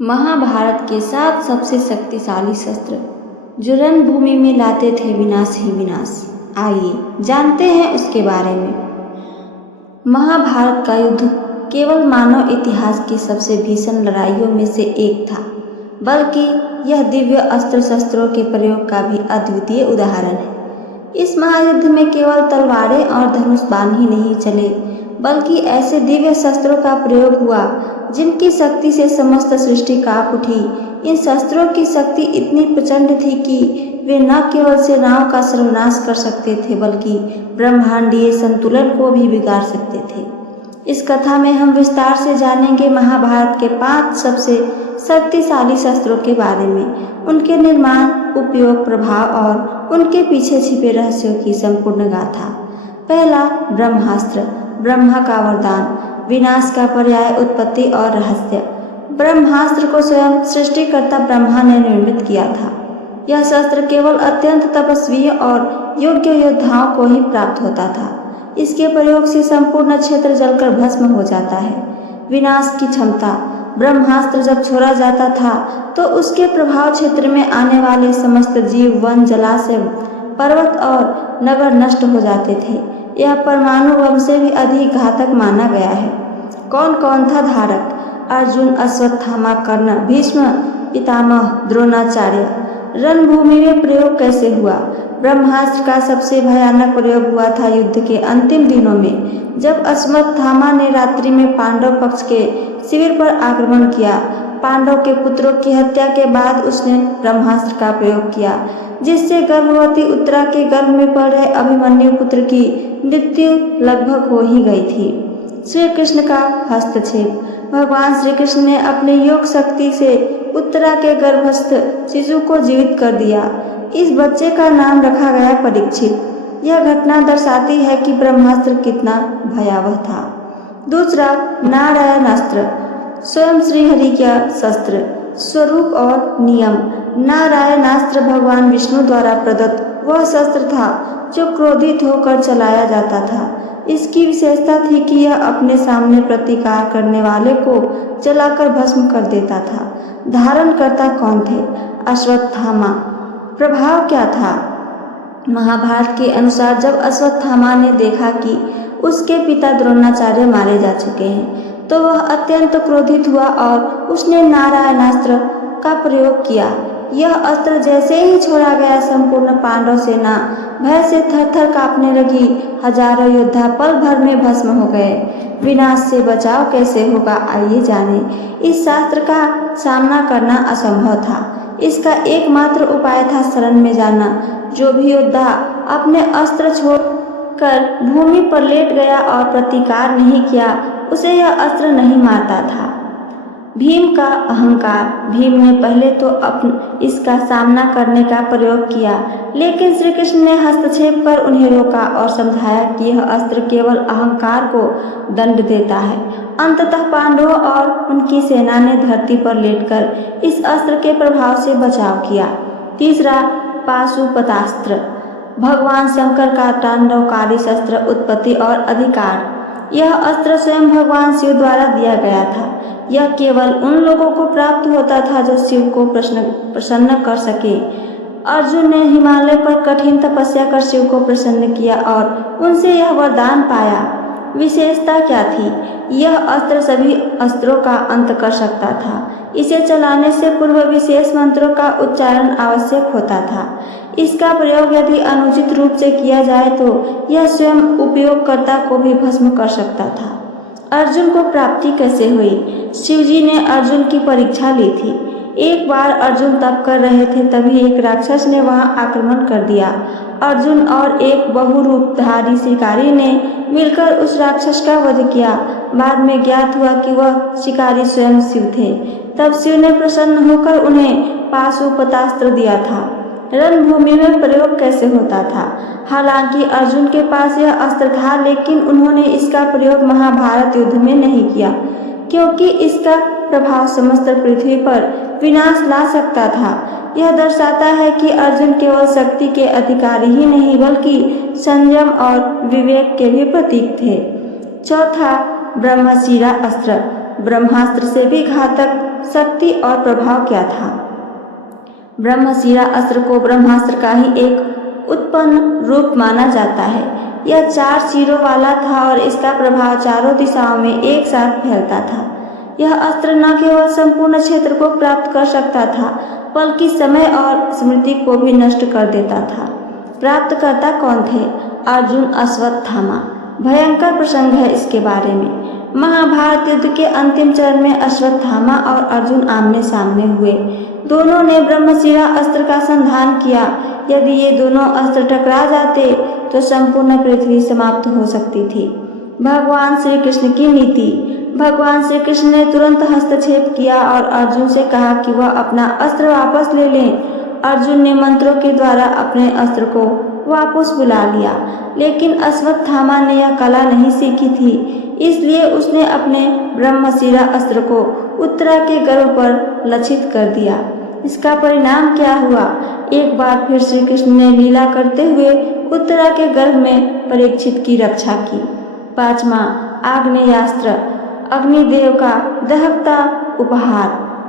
महाभारत के 7 सबसे शक्तिशाली शस्त्र जो रणभूमि में लाते थे विनाश ही विनाश। आइए जानते हैं उसके बारे में। महाभारत का युद्ध केवल मानव इतिहास की सबसे भीषण लड़ाइयों में से एक था, बल्कि यह दिव्य अस्त्र शस्त्रों के प्रयोग का भी अद्वितीय उदाहरण है। इस महायुद्ध में केवल तलवारें और धनुष बाण ही नहीं चले, बल्कि ऐसे दिव्य शस्त्रों का प्रयोग हुआ जिनकी शक्ति से समस्त सृष्टि कांप उठी। इन शस्त्रों की शक्ति इतनी प्रचंड थी कि वे न केवल सेनाओं का सर्वनाश कर सकते थे, बल्कि ब्रह्मांडीय संतुलन को भी बिगाड़ सकते थे। इस कथा में हम विस्तार से जानेंगे महाभारत के 5 सबसे शक्तिशाली शस्त्रों के बारे में, उनके निर्माण, उपयोग, प्रभाव और उनके पीछे छिपे रहस्यों की संपूर्ण गाथा। पहला, ब्रह्मास्त्र, ब्रह्मा का वरदान, विनाश का पर्याय, उत्पत्ति और रहस्य। ब्रह्मास्त्र को स्वयं सृष्टिकर्ता ब्रह्मा ने निर्मित किया था। यह शस्त्र केवल अत्यंत तपस्वी और योग्य योद्धाओं को ही प्राप्त होता था। इसके प्रयोग से संपूर्ण क्षेत्र जलकर भस्म हो जाता है। विनाश की क्षमता, ब्रह्मास्त्र जब छोड़ा जाता था तो उसके प्रभाव क्षेत्र में आने वाले समस्त जीव, वन, जलाशय, पर्वत और नगर नष्ट हो जाते थे। यह परमाणु बम से भी अधिक घातक माना गया है। कौन कौन था धारक? अर्जुन, अश्वत्थामा, कर्ण, भीष्म पितामह, द्रोणाचार्य। रणभूमि में प्रयोग कैसे हुआ? ब्रह्मास्त्र का सबसे भयानक प्रयोग हुआ था युद्ध के अंतिम दिनों में, जब अश्वत्थामा ने रात्रि में पांडव पक्ष के शिविर पर आक्रमण किया। पांडव के पुत्रों की हत्या के बाद उसने ब्रह्मास्त्र का प्रयोग किया, जिससे गर्भवती उत्तरा के गर्भ में पड़ रहे अभिमन्यु पुत्र की मृत्यु लगभग हो ही गई थी। श्री कृष्ण का हस्तक्षेप। भगवान श्री कृष्ण ने अपने योग शक्ति से उत्तरा के गर्भस्थ शिशु को जीवित कर दिया। इस बच्चे का नाम रखा गया परीक्षित। यह घटना दर्शाती है कि ब्रह्मास्त्र कितना भयावह था। दूसरा, नारायणास्त्र, स्वयं श्रीहरि का शस्त्र, स्वरूप और नियम। नारायणास्त्र भगवान विष्णु द्वारा प्रदत्त वह शस्त्र था जो क्रोधित होकर चलाया जाता था। इसकी विशेषता थी कि यह अपने सामने प्रतिकार करने वाले को जलाकर भस्म कर देता था। धारणकर्ता कौन थे? अश्वत्थामा। प्रभाव क्या था? महाभारत के अनुसार जब अश्वत्थामा ने देखा कि उसके पिता द्रोणाचार्य मारे जा चुके हैं, तो वह अत्यंत क्रोधित हुआ और उसने नारायणास्त्र का प्रयोग किया। यह अस्त्र जैसे ही छोड़ा गया, संपूर्ण पांडव सेना भय से थर-थर कांपने लगी। हजारों योद्धा पल भर में भस्म हो गए। विनाश से बचाव कैसे होगा, आइए जानें। इस शास्त्र का सामना करना असंभव था। इसका एकमात्र उपाय था शरण में जाना। जो भी योद्धा अपने अस्त्र छोड़कर भूमि पर लेट गया और प्रतिकार नहीं किया, उसे यह अस्त्र नहीं मारता था। भीम का अहंकार। भीम ने पहले तो इसका सामना करने का प्रयोग किया, लेकिन श्री कृष्ण ने हस्तक्षेप कर उन्हें रोका और समझाया कि यह अस्त्र केवल अहंकार को दंड देता है। अंततः पांडवों और उनकी सेना ने धरती पर लेटकर इस अस्त्र के प्रभाव से बचाव किया। तीसरा, पाशुपतास्त्र, भगवान शंकर का तांडवकारी शस्त्र, उत्पत्ति और अधिकार। यह अस्त्र स्वयं भगवान शिव द्वारा दिया गया था। यह केवल उन लोगों को प्राप्त होता था जो शिव को प्रसन्न कर सके। अर्जुन ने हिमालय पर कठिन तपस्या कर शिव को प्रसन्न किया और उनसे यह वरदान पाया। विशेषता क्या थी? यह अस्त्र सभी अस्त्रों का अंत कर सकता था। इसे चलाने से पूर्व विशेष मंत्रों का उच्चारण आवश्यक होता था। इसका प्रयोग यदि अनुचित रूप से किया जाए तो यह स्वयं उपयोगकर्ता को भी भस्म कर सकता था। अर्जुन को प्राप्ति कैसे हुई? शिवजी ने अर्जुन की परीक्षा ली थी। एक बार अर्जुन तप कर रहे थे, तभी एक राक्षस ने वहां आक्रमण कर दिया। अर्जुन और एक बहुरूपधारी शिकारी ने मिलकर उस राक्षस का वध किया। बाद में ज्ञात हुआ कि वह शिकारी स्वयं शिव थे। तब शिव ने प्रसन्न होकर उन्हें पाशुपतास्त्र दिया था। रणभूमि में प्रयोग कैसे होता था? हालांकि अर्जुन के पास यह अस्त्र था, लेकिन उन्होंने इसका प्रयोग महाभारत युद्ध में नहीं किया, क्योंकि इसका प्रभाव समस्त पृथ्वी पर विनाश ला सकता था। यह दर्शाता है कि अर्जुन केवल शक्ति के अधिकारी ही नहीं, बल्कि संयम और विवेक के भी प्रतीक थे। चौथा, ब्रह्मशिरा अस्त्र, ब्रह्मास्त्र से भी घातक शक्ति और प्रभाव क्या था। ब्रह्मशिरा अस्त्र को ब्रह्मास्त्र का ही एक उत्पन्न रूप माना जाता है। यह 4 सिरों वाला था और इसका प्रभाव चारों दिशाओं में एक साथ फैलता था। यह अस्त्र न केवल संपूर्ण क्षेत्र को प्राप्त कर सकता था बल्कि समय और स्मृति को भी नष्ट कर देता था। प्राप्तकर्ता कौन थे? अर्जुन अश्वत्थामा। भयंकर प्रसंग है इसके बारे में। महाभारत युद्ध के अंतिम चरण में अश्वत्थामा और अर्जुन आमने सामने हुए। दोनों ने ब्रह्मशिरा अस्त्र का संधान किया। यदि ये दोनों अस्त्र टकरा जाते तो संपूर्ण पृथ्वी समाप्त हो सकती थी। भगवान श्री कृष्ण की नीति। भगवान श्री कृष्ण ने तुरंत हस्तक्षेप किया और अर्जुन से कहा कि वह अपना अस्त्र वापस ले लें। अर्जुन ने मंत्रों के द्वारा अपने अस्त्र को वापस बुला लिया, लेकिन अश्वत्थामा ने यह कला नहीं सीखी थी, इसलिए उसने अपने ब्रह्मशिरा अस्त्र को उत्तरा के गर्भ पर लक्षित कर दिया। इसका परिणाम क्या हुआ? एक बार फिर श्री कृष्ण ने लीला करते हुए उत्तरा के गर्भ में परीक्षित की रक्षा की। 5वां आग्नेयास्त्र, अग्निदेव का दहकता उपहार।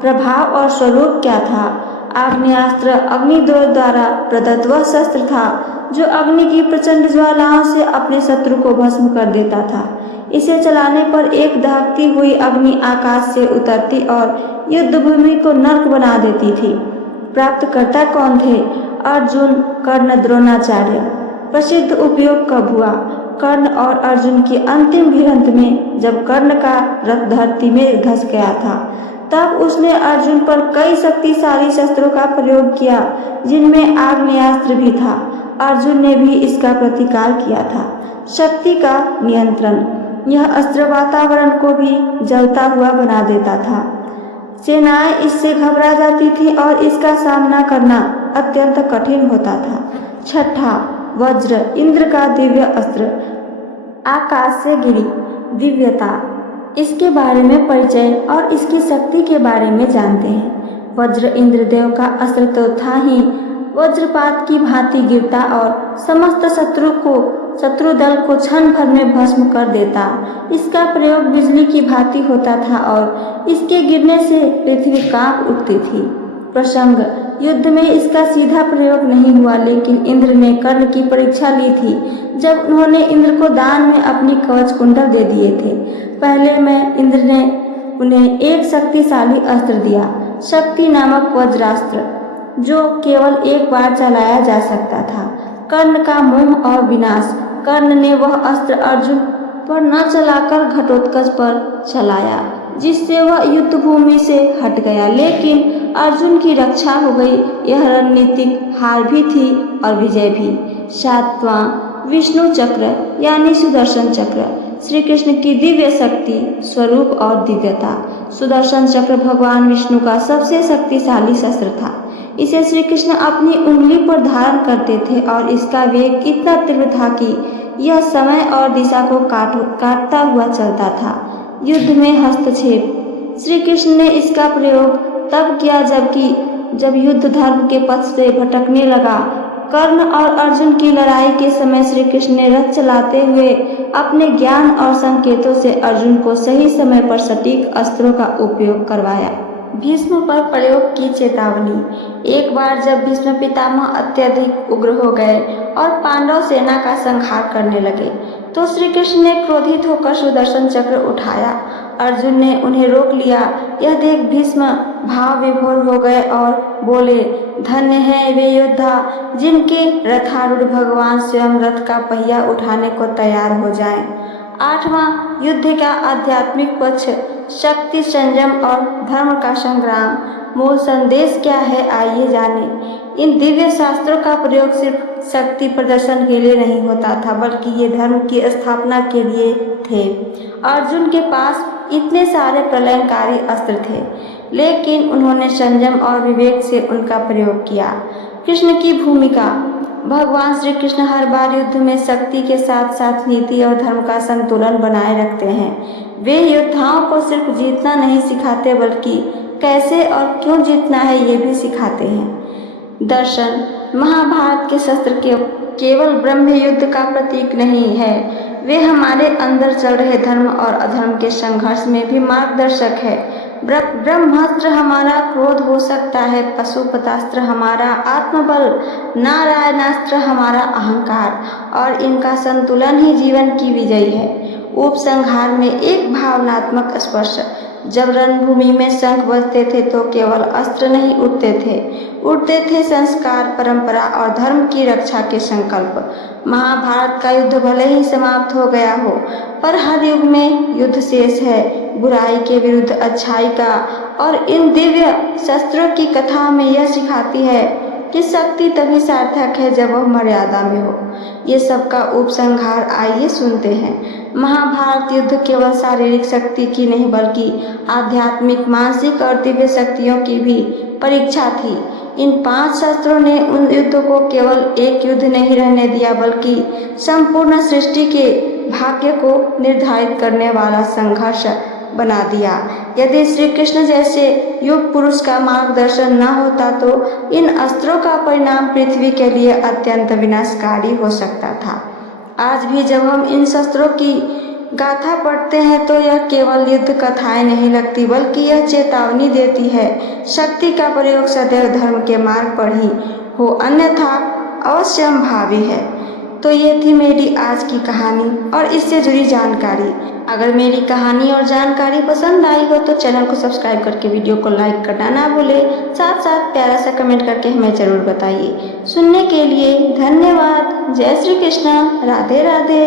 प्रभाव और स्वरूप क्या था? आग्नेयास्त्र अग्निदेव द्वारा प्रदत्त वह शस्त्र था जो अग्नि की प्रचंड ज्वालाओं से अपने शत्रु को भस्म कर देता था। इसे चलाने पर एक दहकती हुई अग्नि आकाश से उतरती और युद्ध भूमि को नर्क बना देती थी। प्राप्तकर्ता कौन थे? अर्जुन, कर्ण, द्रोणाचार्य। प्रसिद्ध उपयोग कब हुआ? कर्ण और अर्जुन की अंतिम भिड़ंत में जब कर्ण का रथ धरती में धंस गया था, तब उसने अर्जुन पर कई शक्तिशाली शस्त्रों का प्रयोग किया, जिनमें आग्नेयास्त्र भी था। अर्जुन ने भी इसका प्रतिकार किया था। शक्ति का नियंत्रण। यह अस्त्र वातावरण को भी जलता हुआ बना देता था। सेनाएं इससे घबरा जाती थी और इसका सामना करना अत्यंत कठिन होता था। 6ठा वज्र, इंद्र का दिव्य अस्त्र। आकाश से गिरी दिव्यता। इसके बारे में परिचय और इसकी शक्ति के बारे में जानते हैं। वज्र इंद्रदेव का अस्त्र तो था ही, वज्रपात की भांति गिरता और समस्त शत्रु दल को क्षण भर में भस्म कर देता। इसका प्रयोग बिजली की भांति होता था और इसके गिरने से पृथ्वी कांप उठती थी। प्रसंग, युद्ध में इसका सीधा प्रयोग नहीं हुआ, लेकिन इंद्र ने कर्ण की परीक्षा ली थी जब उन्होंने इंद्र को दान में अपनी कवच कुंडल दे दिए थे। पहले में इंद्र ने उन्हें एक शक्तिशाली अस्त्र दिया, शक्ति नामक वज्रास्त्र, जो केवल एक बार चलाया जा सकता था। कर्ण का मोह और विनाश। कर्ण ने वह अस्त्र अर्जुन पर न चलाकर घटोत्कच पर चलाया, जिससे वह युद्ध भूमि से हट गया, लेकिन अर्जुन की रक्षा हो गई। यह रणनीतिक हार भी थी और विजय भी। 7वां विष्णु चक्र यानी सुदर्शन चक्र। श्री कृष्ण की दिव्य शक्ति, स्वरूप और दिव्यता। सुदर्शन चक्र भगवान विष्णु का सबसे शक्तिशाली शस्त्र था। इसे श्री कृष्ण अपनी उंगली पर धारण करते थे और इसका वेग इतना तीव्र था कि यह समय और दिशा को काटता हुआ चलता था। युद्ध में हस्तक्षेप। श्री कृष्ण ने इसका प्रयोग तब किया जब युद्ध धर्म के पथ से भटकने लगा। कर्ण और अर्जुन की लड़ाई के समय श्री कृष्ण ने रथ चलाते हुए अपने ज्ञान और संकेतों से अर्जुन को सही समय पर सटीक अस्त्रों का उपयोग करवाया। भीष्म पर प्रयोग की चेतावनी। एक बार जब भीष्म पितामह अत्यधिक उग्र हो गए और पांडव सेना का संहार करने लगे, तो श्री कृष्ण ने क्रोधित होकर सुदर्शन चक्र उठाया। अर्जुन ने उन्हें रोक लिया। यह देख भीष्म भाव विभोर हो गए और बोले, धन्य है वे योद्धा जिनके रथारूढ़ भगवान स्वयं रथ का पहिया उठाने को तैयार हो जाएं। 8वां युद्ध का आध्यात्मिक पक्ष, शक्ति, संयम और धर्म का संग्राम। मूल संदेश क्या है, आइए जाने। इन दिव्य शास्त्रों का प्रयोग सिर्फ शक्ति प्रदर्शन के लिए नहीं होता था, बल्कि ये धर्म की स्थापना के लिए थे। अर्जुन के पास इतने सारे प्रलयंकारी अस्त्र थे, लेकिन उन्होंने संयम और विवेक से उनका प्रयोग किया। कृष्ण की भूमिका। भगवान श्री कृष्ण हर बार युद्ध में शक्ति के साथ साथ नीति और धर्म का संतुलन बनाए रखते हैं। वे योद्धाओं को सिर्फ जीतना नहीं सिखाते, बल्कि कैसे और क्यों जीतना है ये भी सिखाते हैं। दर्शन। महाभारत के शस्त्र केवल ब्रह्म युद्ध का प्रतीक नहीं है, वे हमारे अंदर चल रहे धर्म और अधर्म के संघर्ष में भी मार्गदर्शक है। ब्रह्मास्त्र हमारा क्रोध हो सकता है, पशुपतास्त्र हमारा आत्मबल, नारायणास्त्र हमारा अहंकार, और इनका संतुलन ही जीवन की विजय है। उपसंहार में एक भावनात्मक स्पर्श। जब रणभूमि में शंख बजते थे तो केवल अस्त्र नहीं उड़ते थे संस्कार, परंपरा और धर्म की रक्षा के संकल्प। महाभारत का युद्ध भले ही समाप्त हो गया हो, पर हर युग में युद्ध शेष है, बुराई के विरुद्ध अच्छाई का। और इन दिव्य शस्त्रों की कथा हमें यह सिखाती है कि शक्ति तभी सार्थक है जब वह मर्यादा में हो। ये सबका उपसंहार आइए सुनते हैं। महाभारत युद्ध केवल शारीरिक शक्ति की नहीं बल्कि आध्यात्मिक, मानसिक और दिव्य शक्तियों की भी परीक्षा थी। इन 5 शस्त्रों ने उन युद्ध को केवल एक युद्ध नहीं रहने दिया बल्कि संपूर्ण सृष्टि के भाग्य को निर्धारित करने वाला संघर्ष बना दिया। यदि श्री कृष्ण जैसे युग पुरुष का मार्गदर्शन न होता तो इन अस्त्रों का परिणाम पृथ्वी के लिए अत्यंत विनाशकारी हो सकता था। आज भी जब हम इन शस्त्रों की गाथा पढ़ते हैं तो यह केवल युद्ध कथाएं नहीं लगती बल्कि यह चेतावनी देती है, शक्ति का प्रयोग सदैव धर्म के मार्ग पर ही हो, अन्यथा अवश्यंभावी है। तो ये थी मेरी आज की कहानी और इससे जुड़ी जानकारी। अगर मेरी कहानी और जानकारी पसंद आई हो तो चैनल को सब्सक्राइब करके वीडियो को लाइक करना ना भूलें। साथ साथ प्यारा सा कमेंट करके हमें ज़रूर बताइए। सुनने के लिए धन्यवाद। जय श्री कृष्ण। राधे राधे।